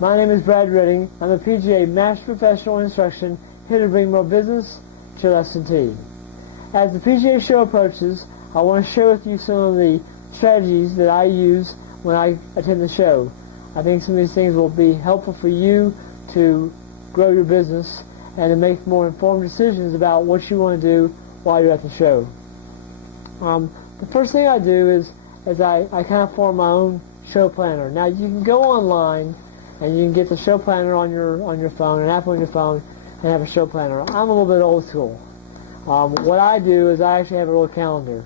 My name is Brad Redding. I'm a PGA Master Professional in Instruction, here to bring more business to your lesson T. As the PGA show approaches, I want to share with you some of the strategies that I use when I attend the show. I think some of these things will be helpful for you to grow your business and to make more informed decisions about what you want to do while you're at the show. The first thing I do is I kind of form my own show planner. Now you can go online and you can get the show planner on your phone, an app on your phone, and have a show planner. I'm a little bit old school. What I do is I actually have a little calendar.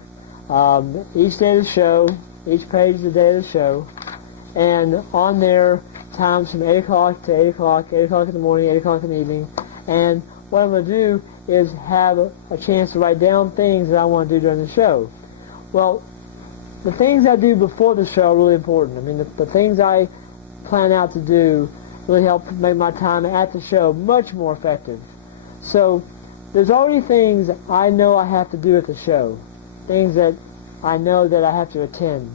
Each day of the show, each page is the day of the show, and on there, times from 8 o'clock to 8 o'clock, 8 o'clock in the morning, 8 o'clock in the evening. And what I'm going to do is have a chance to write down things that I want to do during the show. Well, the things I do before the show are really important. I mean, the things I plan out to do really help make my time at the show much more effective. So there's already things I know I have to do at the show, things that I know that I have to attend,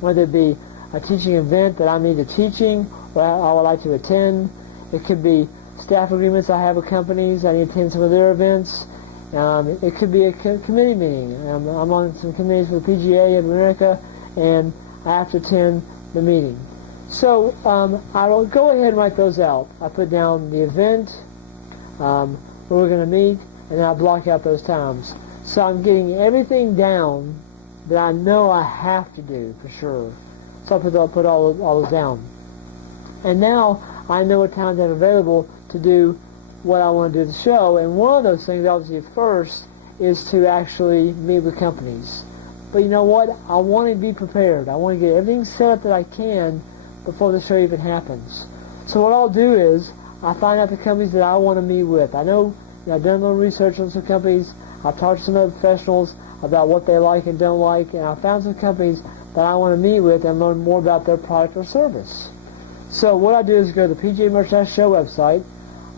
whether it be a teaching event that I'm either teaching or I would like to attend. It could be staff agreements I have with companies. I need to attend some of their events. It could be a committee meeting. I'm on some committees with PGA of America, and I have to attend the meeting. So I will go ahead and write those out. I put down the event, where we're going to meet, and then I block out those times. So I'm getting everything down that I know I have to do for sure. So I'll put all those down. And now I know what times I'm available to do what I want to do at the show. And one of those things, obviously, first is to actually meet with companies. But you know what? I want to be prepared. I want to get everything set up that I can before the show even happens. So what I'll do is I find out the companies that I want to meet with. I know I've done a little research on some companies. I've talked to some other professionals about what they like and don't like, and I found some companies that I want to meet with and learn more about their product or service. So what I do is go to the PGA Merchandise Show website.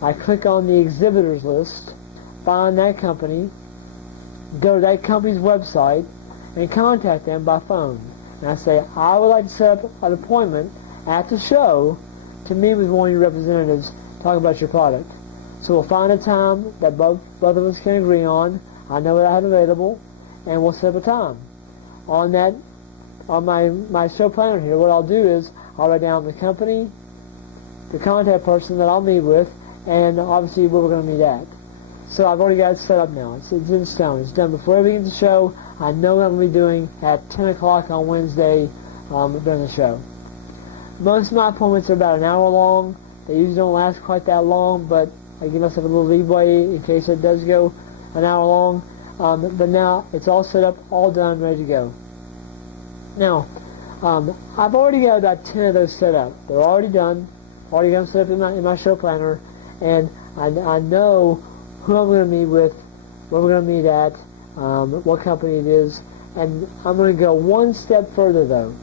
I click on the exhibitors list, find that company, go to that company's website, and contact them by phone. And I say, I would like to set up an appointment at the show to meet with one of your representatives, talk about your product. So we'll find a time that both of us can agree on. I know what I have available, and we'll set up a time. On my show planner here, what I'll do is I'll write down the company, the contact person that I'll meet with, and obviously where we're going to meet at. So I've already got it set up now. It's in stone. It's done before we begin the show. I know what I'm going to be doing at 10 o'clock on Wednesday during the show. Most of my appointments are about an hour long. They usually don't last quite that long, but I give myself a little leeway in case it does go an hour long. But now it's all set up, all done, ready to go. Now, I've already got about 10 of those set up. They're already done. Already got them set up in my show planner, and I know who I'm going to meet with, where we're going to meet at, what company it is, and I'm going to go one step further though.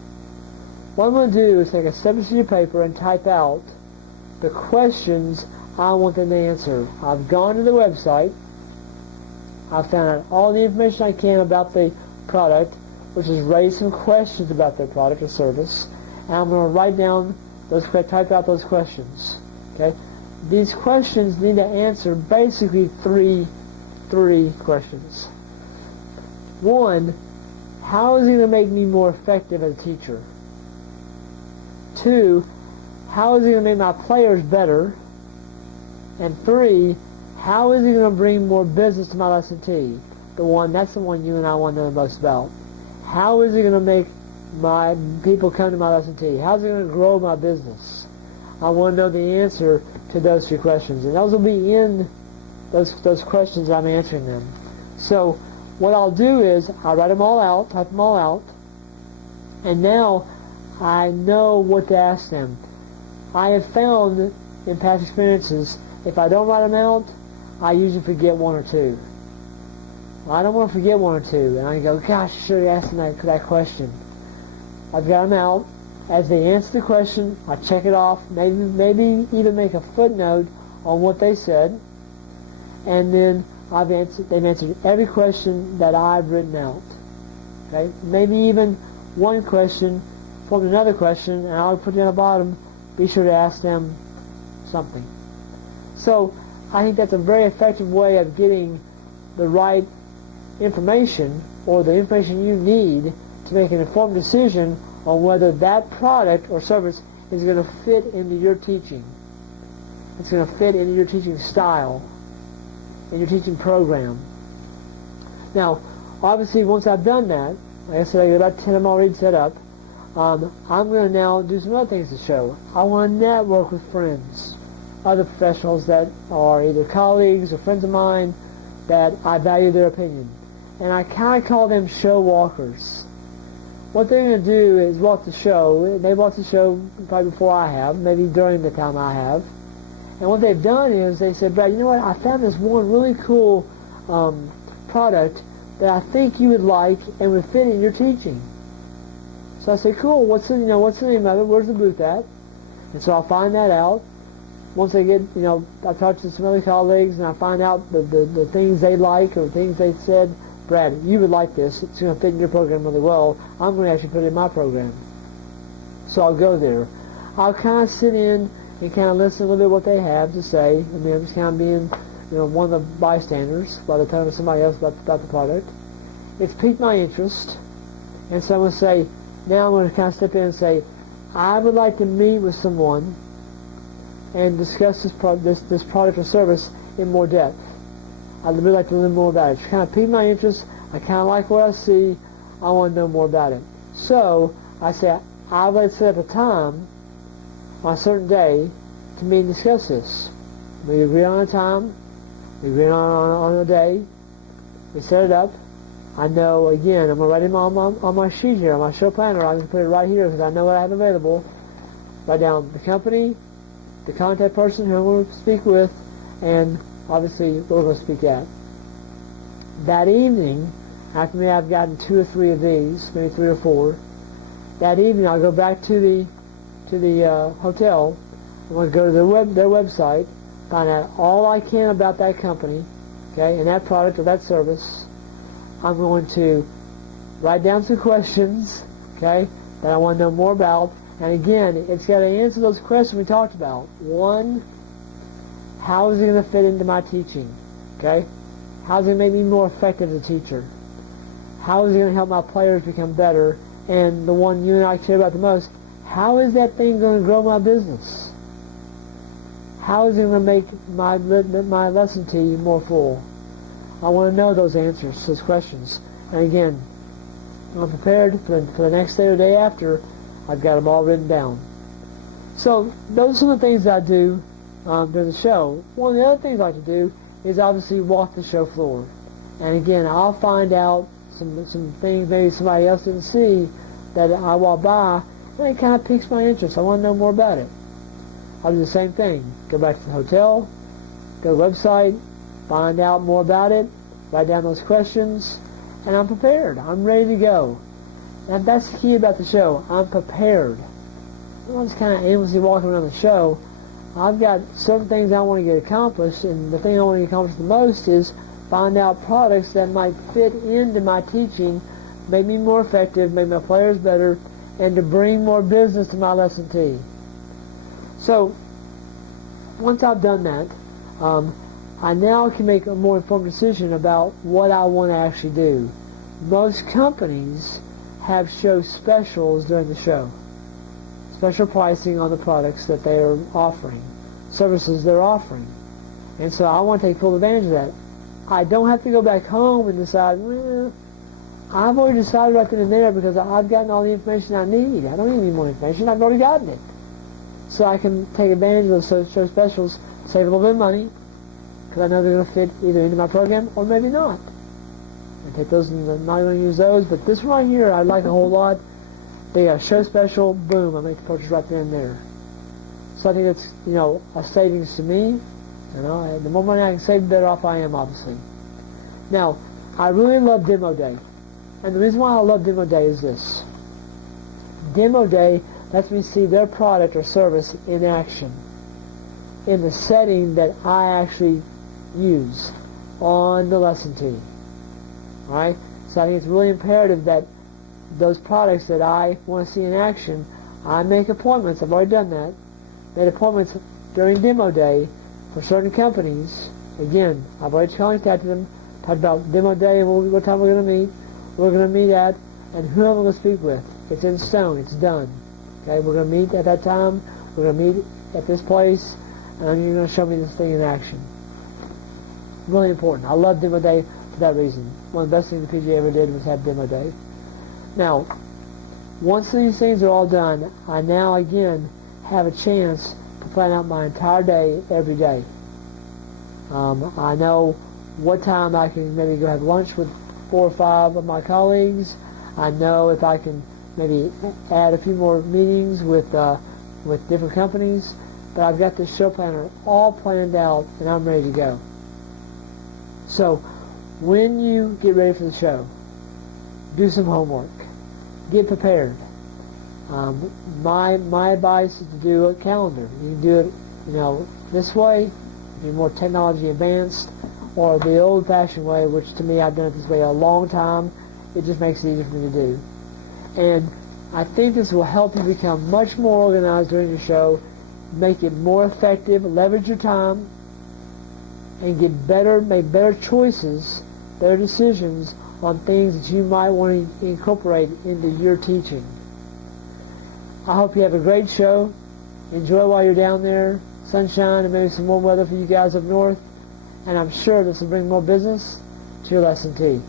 What I'm going to do is take a separate sheet of paper and type out the questions I want them to answer. I've gone to the website. I've found out all the information I can about the product, which is raise some questions about their product or service, and I'm going to write down type out those questions. Okay, these questions need to answer basically three questions. One, how is it going to make me more effective as a teacher? Two, how is it going to make my players better? And three, how is it going to bring more business to my lesson T? That's the one you and I want to know the most about. How is it going to make my people come to my lesson T? How's it going to grow my business? I want to know the answer to those three questions, and those will be in those questions I'm answering them. So what I'll do is I'll write them all out, type them all out, and now I know what to ask them. I have found in past experiences, if I don't write them out, I usually forget one or two. I don't want to forget one or two, and I go, gosh, I should have asked them that question. I've got them out. As they answer the question, I check it off, maybe even make a footnote on what they said, and then they've answered every question that I've written out. Okay? Maybe even one question formed another question, and I'll put down the bottom be sure to ask them something. So I think that's a very effective way of getting the right information, or the information you need to make an informed decision on whether that product or service is going to fit into your teaching. It's going to fit into your teaching style, in your teaching program. Now, obviously, once I've done that, like I said, I got about 10 of them already set up. I'm going to now do some other things to show. I want to network with friends, other professionals that are either colleagues or friends of mine that I value their opinion. And I kind of call them show walkers. What they're going to do is walk the show. They walk the show probably before I have, maybe during the time I have. And what they've done is they said, Brad, you know what, I found this one really cool product that I think you would like and would fit in your teaching. So I say, cool, what's the name of it? Where's the booth at? And so I'll find that out. Once I get, I talk to some other colleagues and I find out the things they like or things they said, Brad, you would like this. It's going to fit in your program really well. I'm going to actually put it in my program. So I'll go there. I'll kind of sit in and kind of listen a little bit what they have to say. I mean, I'm just kind of being, one of the bystanders by the time of somebody else about the product. It's piqued my interest. And so I'm going to say, now I'm going to kind of step in and say, I would like to meet with someone and discuss this product or service in more depth. I'd really like to learn more about it. It's kind of piqued my interest. I kind of like what I see. I want to know more about it. So I say, I'd like to set up a time on a certain day to meet and discuss this. We agree on a time. We agree on a day. We set it up. I know, again, I'm going to write it on my sheet here, on my show planner. I can put it right here because I know what I have available. Write down the company, the contact person who I'm going to speak with, and obviously what we're going to speak at. That evening, after maybe I've gotten 2 or 3 of these, maybe 3 or 4, that evening I'll go back to the hotel. I'm going to go to their website, find out all I can about that company, okay, and that product or that service. I'm going to write down some questions, okay, that I want to know more about. And again, it's got to answer those questions we talked about. 1, how is it going to fit into my teaching? Okay? How is it going to make me more effective as a teacher? How is it going to help my players become better? And the one you and I care about the most, how is that thing going to grow my business? How is it going to make my lesson to you more full? I want to know those answers to those questions. And again, I'm prepared for the next day or day after. I've got them all written down. So those are the things I do during the show. One of the other things I like to do is obviously walk the show floor. And again, I'll find out some things maybe somebody else didn't see that I walk by, and it kind of piques my interest. I want to know more about it. I'll do the same thing. Go back to the hotel, go to the website, find out more about it, write down those questions, and I'm prepared. I'm ready to go. And that's the key about the show. I'm prepared. I'm just kind of aimlessly walking around the show. I've got certain things I want to get accomplished, and the thing I want to get accomplished the most is find out products that might fit into my teaching, make me more effective, make my players better, and to bring more business to my lesson tee. So, once I've done that, I now can make a more informed decision about what I want to actually do. Most companies have show specials during the show. Special pricing on the products that they are offering, services they're offering. And so I want to take full advantage of that. I don't have to go back home and decide, well, I've already decided right then and there because I've gotten all the information I need. I don't need any more information. I've already gotten it. So I can take advantage of those show specials, save a little bit of money, because I know they're going to fit either into my program or maybe not. I take those and I'm not going to use those, but this one right here I like a whole lot. The show special, boom, I make the purchase right then and there. So I think it's, a savings to me. The more money I can save, the better off I am, obviously. Now, I really love Demo Day. And the reason why I love Demo Day is this. Demo Day lets me see their product or service in action, in the setting that I actually use on the lesson tee. All right? So I think it's really imperative that those products that I want to see in action, I make appointments. I've already done that. made appointments during demo day for certain companies. Again, I've already contacted them, talked about demo day and what time we're going to meet, we're going to meet at, and who I'm going to speak with. It's in stone. It's done. Okay, we're going to meet at that time. We're going to meet at this place, and you're going to show me this thing in action. Really important. I love demo day for that reason. One of the best things the PGA ever did was have demo day. Now, once these things are all done, I now again have a chance to plan out my entire day every day. I know what time I can maybe go have lunch with 4 or 5 of my colleagues. I know if I can maybe add a few more meetings with different companies. But I've got this show planner all planned out, and I'm ready to go. So when you get ready for the show, do some homework. Get prepared. My advice is to do a calendar. You can do it, this way, if you're more technology advanced, or the old-fashioned way, which to me I've done it this way a long time. It just makes it easier for me to do. And I think this will help you become much more organized during your show, make it more effective, leverage your time, and make better choices, better decisions on things that you might want to incorporate into your teaching. I hope you have a great show. Enjoy while you're down there. Sunshine and maybe some warm weather for you guys up north. And I'm sure this will bring more business to your lesson T.